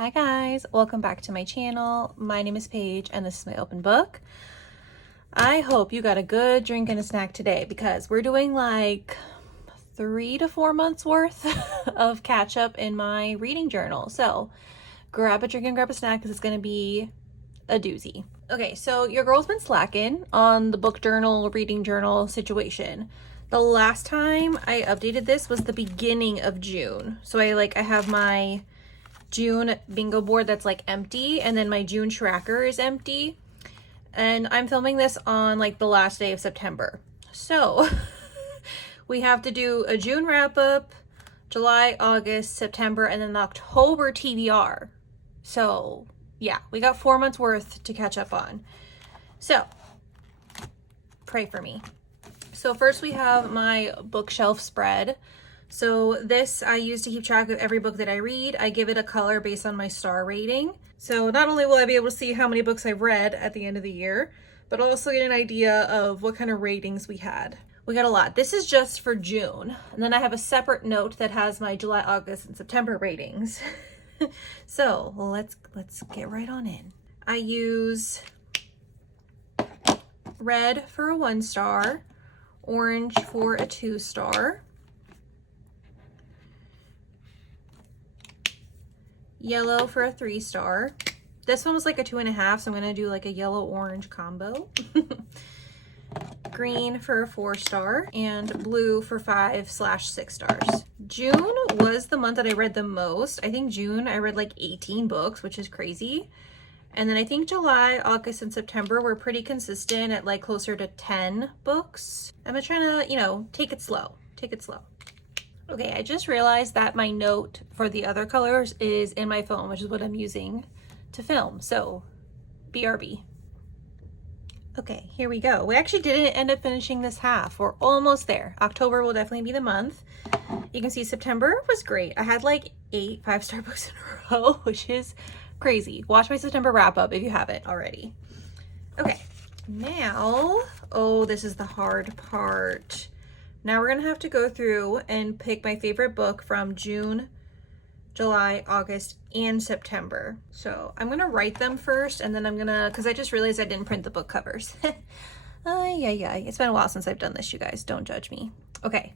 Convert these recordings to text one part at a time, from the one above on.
Hi guys, welcome back to my channel. My name is Paige and this is my open book. I hope you got a good drink and a snack today because we're doing like 3 to 4 months worth of catch up in my reading journal. So grab a drink and grab a snack because it's going to be a doozy. Okay, so your girl's been slacking on the book journal, reading journal situation. The last time I updated this was the beginning of June. So I have my June bingo board that's like empty, and then my June tracker is empty, and I'm filming this on like the last day of September. So we have to do a June wrap up, July, August, September, and then October TBR. So yeah, we got 4 months worth to catch up on. So pray for me. So first we have my bookshelf spread. So this I use to keep track of every book that I read. I give it a color based on my star rating. So not only will I be able to see how many books I've read at the end of the year, but also get an idea of what kind of ratings we had. We got a lot. This is just for June. And then I have a separate note that has my July, August, and September ratings. So let's get right on in. I use red for a 1 star, orange for a 2 star, yellow for a 3 star. This one was like a 2.5, so I'm gonna do like a yellow orange combo. Green for a 4 star, and blue for 5/6 stars. June was the month that I read the most. I think June I read like 18 books, which is crazy. And then I think July, August, and September were pretty consistent at like closer to 10 books. I'm trying to, take it slow. Take it slow. Okay, I just realized that my note for the other colors is in my phone, which is what I'm using to film. So, BRB. Okay, here we go. We actually didn't end up finishing this half. We're almost there. October will definitely be the month. You can see September was great. I had like 8 5-star books in a row, which is crazy. Watch my September wrap up if you haven't already. Okay, now, oh, this is the hard part. Now we're gonna have to go through and pick my favorite book from June, July, August, and September. So I'm gonna write them first, and then because I just realized I didn't print the book covers. It's been a while since I've done this, you guys. Don't judge me. Okay,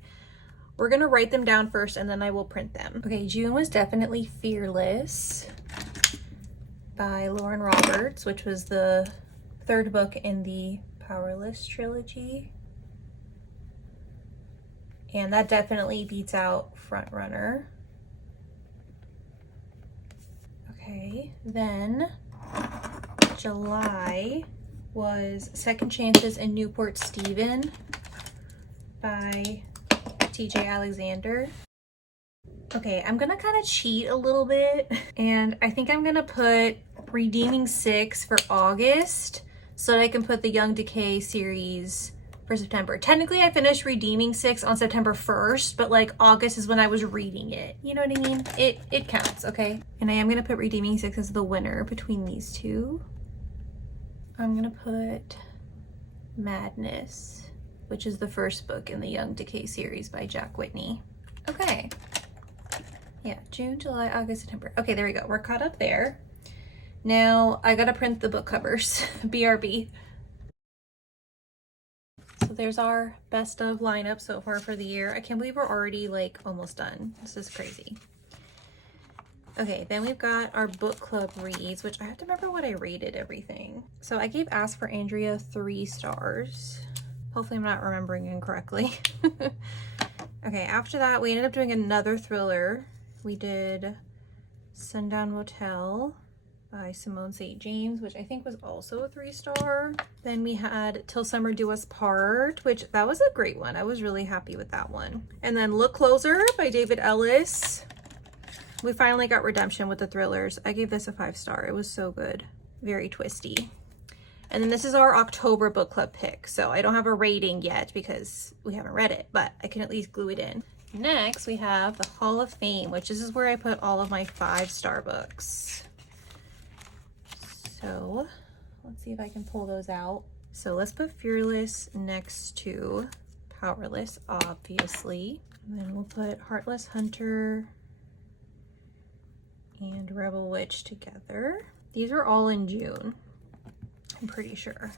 we're gonna write them down first, and then I will print them. Okay, June was definitely Fearless by Lauren Roberts, which was the 3rd book in the Powerless trilogy. And that definitely beats out Front Runner. Okay, then July was Second Chances in Newport Stephen by TJ Alexander. Okay, I'm gonna kind of cheat a little bit, and I think I'm gonna put Redeeming 6 for August so that I can put the Young Decay series for September. Technically, I finished Redeeming 6 on September 1st, but like August is when I was reading it. You know what I mean? It counts, okay? And I am gonna put Redeeming 6 as the winner between these two. I'm gonna put Madness, which is the 1st book in the Young Decay series by Jack Whitney. Okay. Yeah, June, July, August, September. Okay, there we go. We're caught up there. Now I gotta print the book covers. BRB. So there's our best of lineup so far for the year. I can't believe we're already like almost done. This is crazy. Okay, then we've got our book club reads, which I have to remember what I rated everything. So I gave Ask for Andrea 3 stars. Hopefully I'm not remembering incorrectly. Okay, after that we ended up doing another thriller. We did Sundown Motel by Simone St. James, which I think was also a 3 star. Then we had Till Summer Do Us Part, which that was a great one. I was really happy with that one. And then Look Closer by David Ellis. We finally got redemption with the thrillers. I gave this a 5 star. It was so good. Very twisty. And then this is our October book club pick. So I don't have a rating yet because we haven't read it, but I can at least glue it in. Next, we have the Hall of Fame, which this is where I put all of my 5-star books. So let's see if I can pull those out. So let's put Fearless next to Powerless, obviously. And then we'll put Heartless Hunter and Rebel Witch together. These are all in June, I'm pretty sure.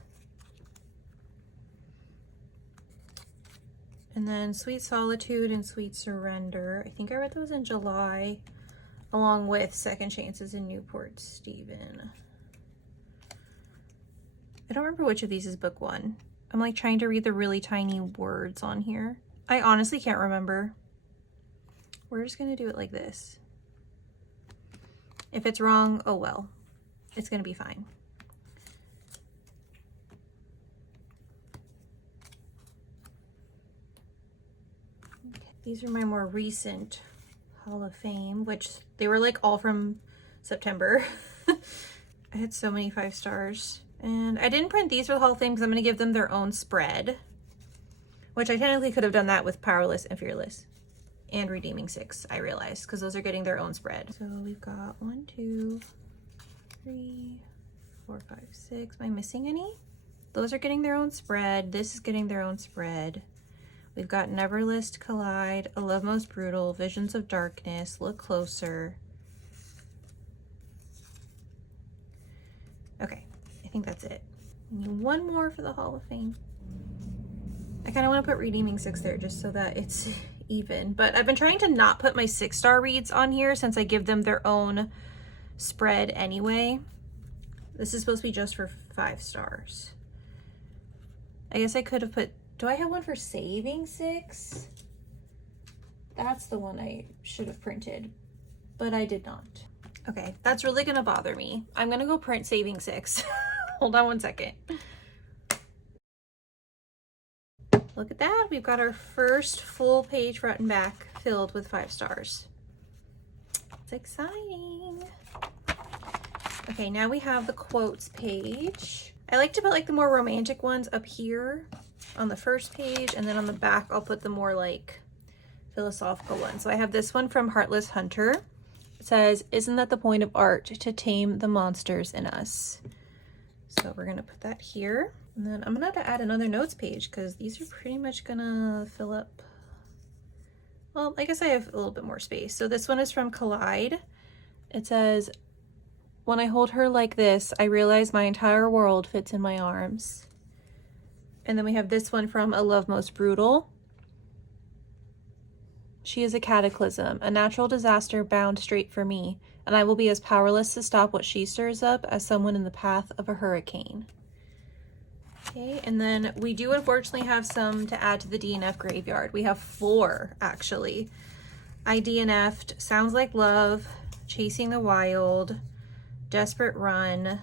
And then Sweet Solitude and Sweet Surrender. I think I read those in July, along with Second Chances in Newport Stephen. I don't remember which of these is book one. I'm like trying to read the really tiny words on here. I honestly can't remember. We're just gonna do it like this. If it's wrong, oh well. It's gonna be fine. Okay. These are my more recent Hall of Fame, which they were like all from September. I had so many 5 stars. And I didn't print these for the Hall of Fame because I'm going to give them their own spread, which I technically could have done that with Powerless and Fearless and Redeeming 6, I realized, because those are getting their own spread. So we've got 1, 2, 3, 4, 5, 6. Am I missing any? Those are getting their own spread. This is getting their own spread. We've got Neverlist, Collide, A Love Most Brutal, Visions of Darkness, Look Closer. Okay. I think that's it. I need one more for the Hall of Fame. I kind of want to put Redeeming 6 there just so that it's even, but I've been trying to not put my 6-star reads on here since I give them their own spread anyway. This is supposed to be just for 5 stars. I guess I could have put, do I have one for Saving 6? That's the one I should have printed, but I did not. Okay, that's really gonna bother me. I'm gonna go print Saving 6. Hold on one second. Look at that. We've got our first full page front and back filled with 5 stars. It's exciting. Okay, now we have the quotes page. I like to put like the more romantic ones up here on the first page, and then on the back I'll put the more like philosophical ones. So I have this one from Heartless Hunter. It says, "Isn't that the point of art, to tame the monsters in us?" So we're gonna put that here. And then I'm gonna have to add another notes page because these are pretty much gonna fill up. Well, I guess I have a little bit more space. So this one is from Collide. It says, "When I hold her like this, I realize my entire world fits in my arms." And then we have this one from A Love Most Brutal. "She is a cataclysm, a natural disaster bound straight for me, and I will be as powerless to stop what she stirs up as someone in the path of a hurricane." Okay, and then we do unfortunately have some to add to the DNF graveyard. We have 4 actually. I DNF'd Sounds Like Love, Chasing the Wild, Desperate Run,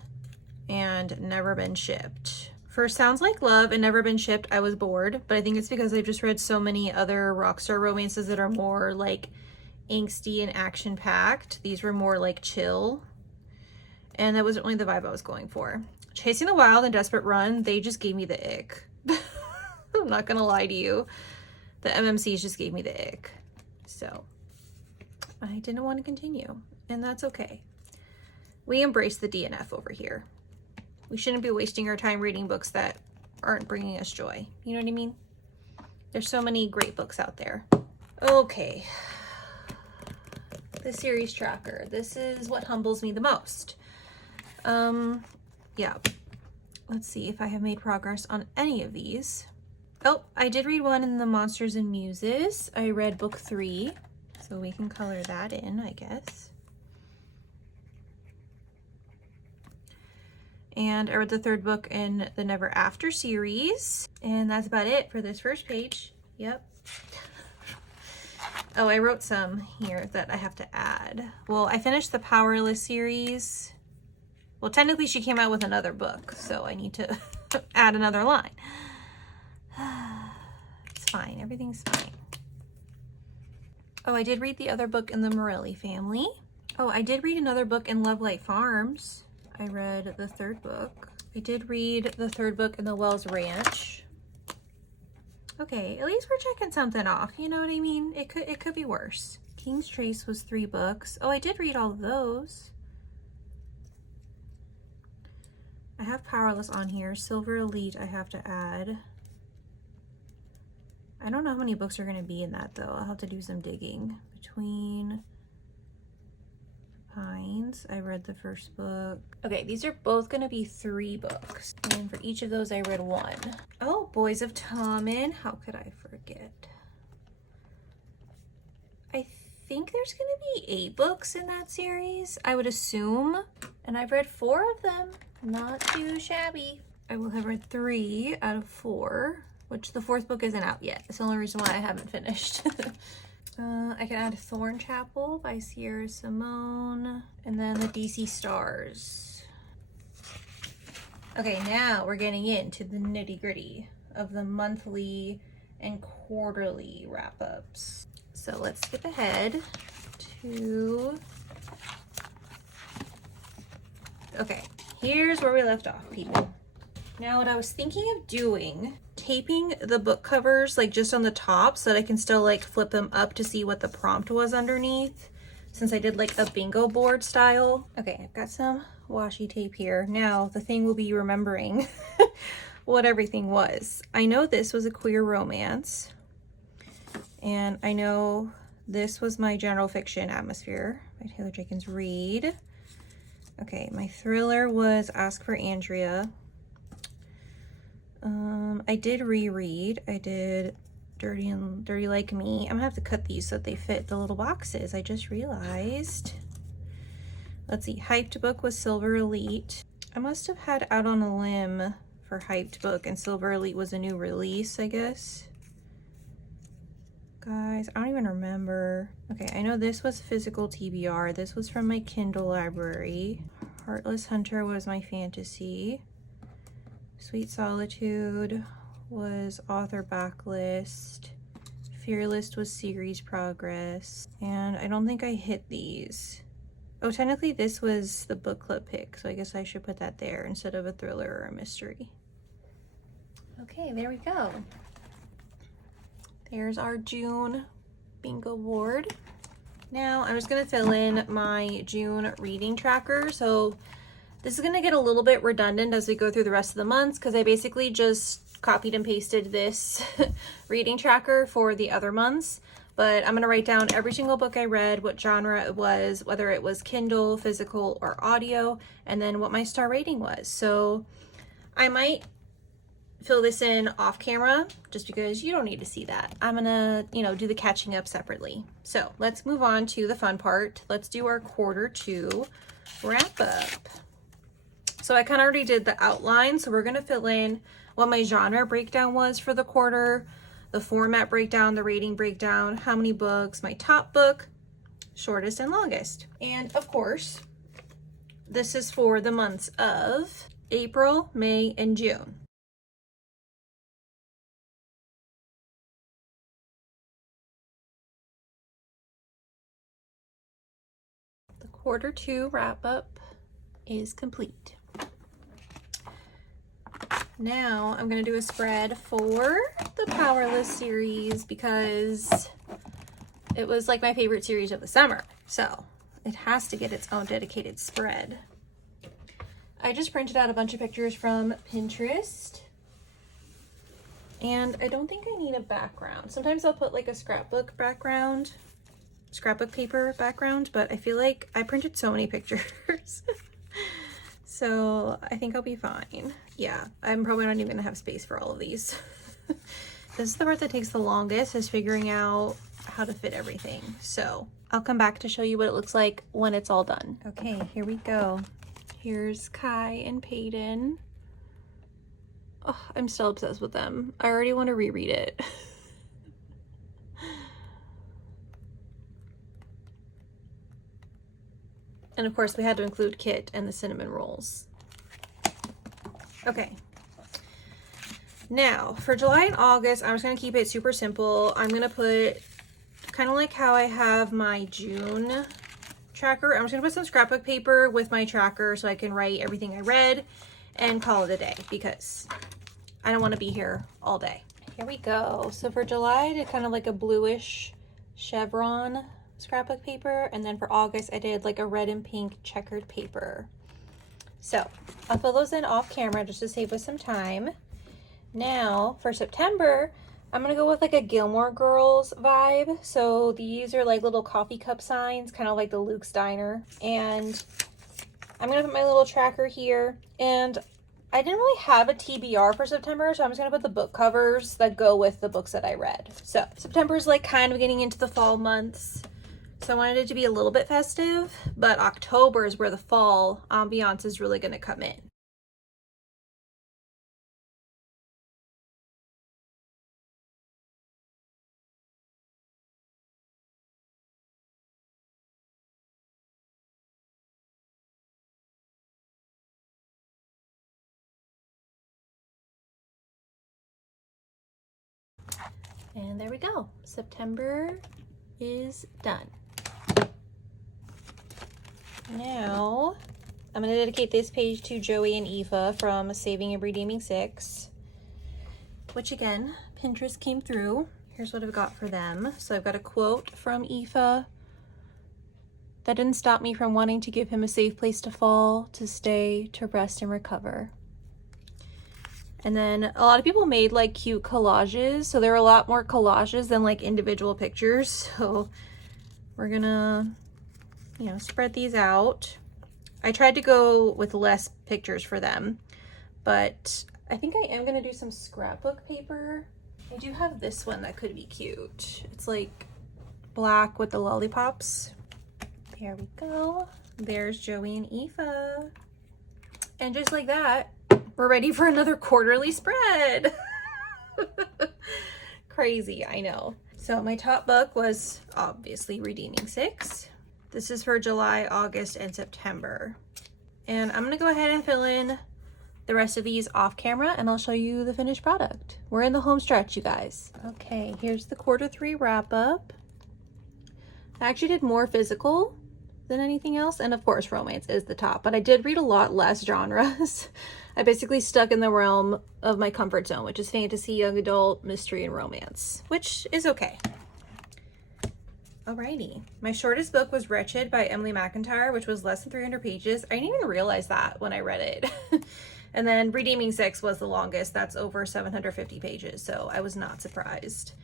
and Never Been Shipped. For Sounds Like Love and Never Been Shipped, I was bored, but I think it's because I've just read so many other rockstar romances that are more like angsty and action-packed. These were more like chill, and that wasn't really the vibe I was going for. Chasing the Wild and Desperate Run, they just gave me the ick. I'm not gonna lie to you. The MMCs just gave me the ick. So I didn't want to continue, and that's okay. We embrace the DNF over here. We shouldn't be wasting our time reading books that aren't bringing us joy. You know what I mean? There's so many great books out there. Okay. The series tracker. This is what humbles me the most. Yeah. Let's see if I have made progress on any of these. Oh, I did read one in the Monsters and Muses. I read book 3, so we can color that in, I guess. And I read the 3rd book in the Never After series. And that's about it for this first page. Yep. Oh, I wrote some here that I have to add. Well, I finished the Powerless series. Well, technically she came out with another book, so I need to add another line. It's fine, everything's fine. Oh, I did read the other book in the Morelli family. Oh, I did read another book in Love Light Farms. I read the 3rd book. I did read the 3rd book in the Wells Ranch. Okay, at least we're checking something off, you know what I mean? It could be worse. King's Trace was 3 books. Oh, I did read all of those. I have Powerless on here. Silver Elite I have to add. I don't know how many books are going to be in that though. I'll have to do some digging. Between Pine Romance. I read the first book. Okay, these are both gonna be 3 books. And for each of those, I read 1. Oh, Boys of Tommen. How could I forget? I think there's gonna be 8 books in that series, I would assume. And I've read 4 of them. Not too shabby. I will have read 3 out of 4, which the 4th book isn't out yet. That's the only reason why I haven't finished. I can add Thorn Chapel by Sierra Simone, and then the DC Stars. Okay, now we're getting into the nitty-gritty of the monthly and quarterly wrap-ups. So let's skip ahead to... Okay, here's where we left off, people. Now, what I was thinking of doing, taping the book covers like just on the top so that I can still like flip them up to see what the prompt was underneath, since I did like a bingo board style. Okay, I've got some washi tape here. Now, the thing will be remembering what everything was. I know this was a queer romance, and I know this was my general fiction Atmosphere by Taylor Jenkins Reid. Okay, my thriller was Ask for Andrea. I did reread. I did Dirty Like Me. I'm gonna have to cut these so that they fit the little boxes. I just realized. Let's see. Hyped Book was Silver Elite. I must have had Out on a Limb for Hyped Book, and Silver Elite was a new release, I guess. Guys, I don't even remember. Okay, I know this was physical TBR. This was from my Kindle library. Heartless Hunter was my fantasy. Sweet Solitude was author backlist. Fearless was series progress. And I don't think I hit these. Oh, technically this was the book club pick, so I guess I should put that there instead of a thriller or a mystery. Okay, there we go. There's our June bingo board. Now I'm just gonna fill in my June reading tracker. So this is gonna get a little bit redundant as we go through the rest of the months, because I basically just copied and pasted this reading tracker for the other months. But I'm gonna write down every single book I read, what genre it was, whether it was Kindle, physical, or audio, and then what my star rating was. So I might fill this in off camera just because you don't need to see that. I'm gonna, do the catching up separately. So let's move on to the fun part. Let's do our Q2 wrap up. So I kind of already did the outline. So we're gonna fill in what my genre breakdown was for the quarter, the format breakdown, the rating breakdown, how many books, my top book, shortest and longest. And of course, this is for the months of April, May, and June. The Q2 wrap up is complete. Now I'm going to do a spread for the Powerless series because it was like my favorite series of the summer. So it has to get its own dedicated spread. I just printed out a bunch of pictures from Pinterest. And I don't think I need a background. Sometimes I'll put like a scrapbook paper background, but I feel like I printed so many pictures. So I think I'll be fine. Yeah, I'm probably not even gonna have space for all of these. This is the part that takes the longest, is figuring out how to fit everything. So I'll come back to show you what it looks like when it's all done. Okay, here we go. Here's Kai and Peyton. Oh, I'm still obsessed with them. I already want to reread it. And of course we had to include Kit and the cinnamon rolls. Okay. Now for July and August, I'm just gonna keep it super simple. I'm gonna put kind of like how I have my June tracker. I'm just gonna put some scrapbook paper with my tracker so I can write everything I read and call it a day because I don't want to be here all day. Here we go. So for July, I did kind of like a bluish chevron scrapbook paper, and then for August I did like a red and pink checkered paper. So I'll fill those in off camera just to save us some time. Now for September, I'm gonna go with like a Gilmore Girls vibe. So these are like little coffee cup signs, kind of like the Luke's Diner. And I'm gonna put my little tracker here. And I didn't really have a TBR for September, so I'm just gonna put the book covers that go with the books that I read. So September is like kind of getting into the fall months. So I wanted it to be a little bit festive, but October is where the fall ambiance is really gonna come in. And there we go. September is done. Now, I'm going to dedicate this page to Joey and Aoife from Saving and Redeeming 6, which again, Pinterest came through. Here's what I've got for them. So I've got a quote from Aoife. That didn't stop me from wanting to give him a safe place to fall, to stay, to rest and recover. And then a lot of people made like cute collages. So there are a lot more collages than like individual pictures. So we're gonna, you know, spread these out. I tried to go with less pictures for them, but I think I am gonna do some scrapbook paper. I do have this one that could be cute. It's like black with the lollipops. There we go. There's Joey and Aoife. And just like that, we're ready for another quarterly spread. Crazy, I know. So my top book was obviously Redeeming 6. This is for July, August, and September. And I'm gonna go ahead and fill in the rest of these off camera and I'll show you the finished product. We're in the home stretch, you guys. Okay, here's the Q3 wrap up. I actually did more physical than anything else, and of course romance is the top, but I did read a lot less genres. I basically stuck in the realm of my comfort zone, which is fantasy, young adult, mystery, and romance, which is okay. Alrighty, my shortest book was Wretched by Emily McIntyre, which was less than 300 pages. I didn't even realize that when I read it. And then Redeeming 6 was the longest. That's over 750 pages, so I was not surprised.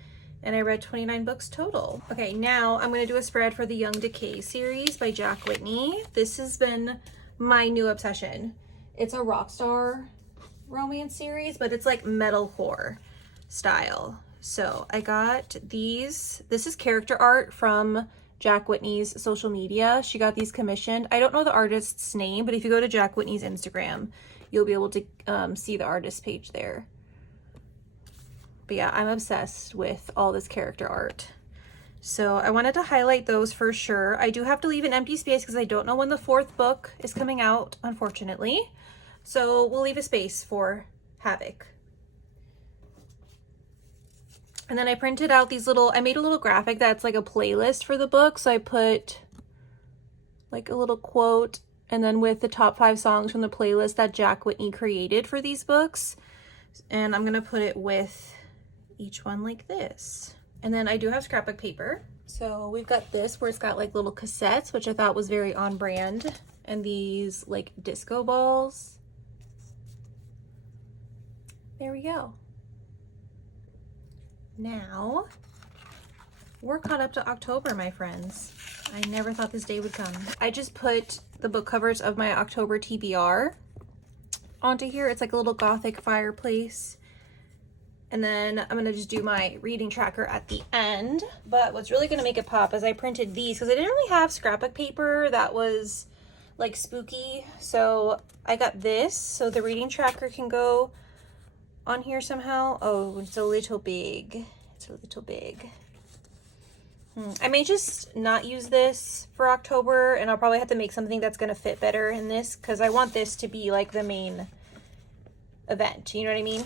And I read 29 books total. Okay, now I'm gonna do a spread for the Young Decay series by Jack Whitney. This has been my new obsession. It's a rockstar romance series, but it's like metalcore style. So I got these. This is character art from Jack Whitney's social media. She got these commissioned. I don't know the artist's name, but if you go to Jack Whitney's Instagram, you'll be able to see the artist page there. But yeah, I'm obsessed with all this character art. So I wanted to highlight those for sure. I do have to leave an empty space because I don't know when the 4th book is coming out, unfortunately. So we'll leave a space for Havoc. And then I printed out these little, I made a little graphic that's like a playlist for the book. So I put like a little quote and then with the top 5 songs from the playlist that Jack Whitney created for these books. And I'm gonna put it with each one like this. And then I do have scrapbook paper. So we've got this where it's got like little cassettes, which I thought was very on brand. And these like disco balls. There we go. Now we're caught up to October, my friends. I never thought this day would come. I just put the book covers of my October TBR onto here. It's like a little gothic fireplace. And then I'm gonna just do my reading tracker at the end. But what's really gonna make it pop is I printed these because I didn't really have scrapbook paper that was like spooky. So I got this, so the reading tracker can go on here somehow. Oh, it's a little big. It's a little big. I may just not use this for October, and I'll probably have to make something that's gonna fit better in this because I want this to be like the main event, you know what I mean?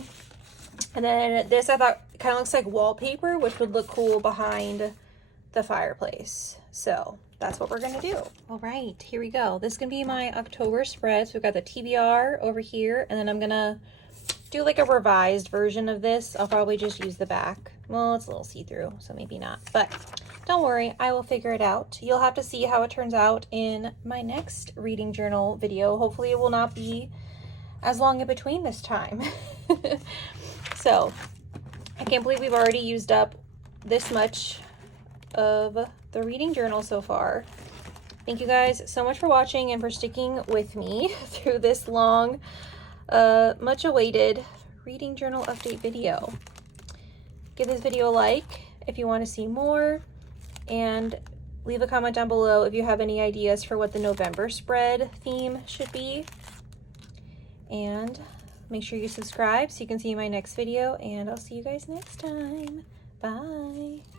And then this I thought kind of looks like wallpaper, which would look cool behind the fireplace. So that's what we're gonna do. All right, here we go. This is gonna be my October spread. So we've got the TBR over here, and then I'm gonna do like a revised version of this. I'll probably just use the back. Well, it's a little see-through, so maybe not, but don't worry, I will figure it out. You'll have to see how it turns out in my next reading journal video. Hopefully it will not be as long in between this time. So I can't believe we've already used up this much of the reading journal so far. Thank you guys so much for watching and for sticking with me through this long, much awaited reading journal update video. Give this video a like if you want to see more, and leave a comment down below if you have any ideas for what the November spread theme should be. And make sure you subscribe so you can see my next video, and I'll see you guys next time. Bye.